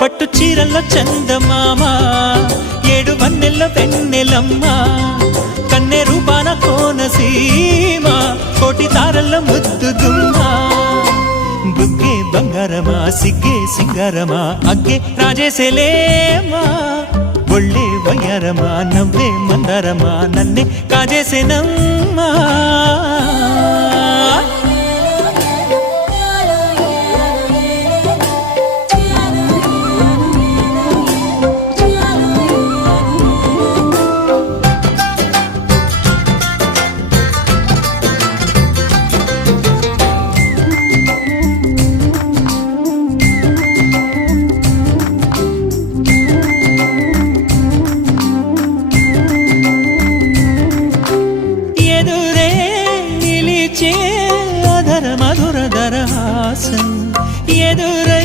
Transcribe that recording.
పట్టు చీరల్లో చందమామ ఏడు వన్నెల్లో వెన్నెలమ్మ కన్నె రూపాన కోనసీమ కోటి తారల్లో ముద్దు గుమ్మ బుగ్గే బంగారమా సిగ్గే సింగారమా అగ్గే రాజేసేలేమా ఒళ్ళే వయ్యారమా నవ్వే మందారమా నన్నే కాజేసేనమ్మా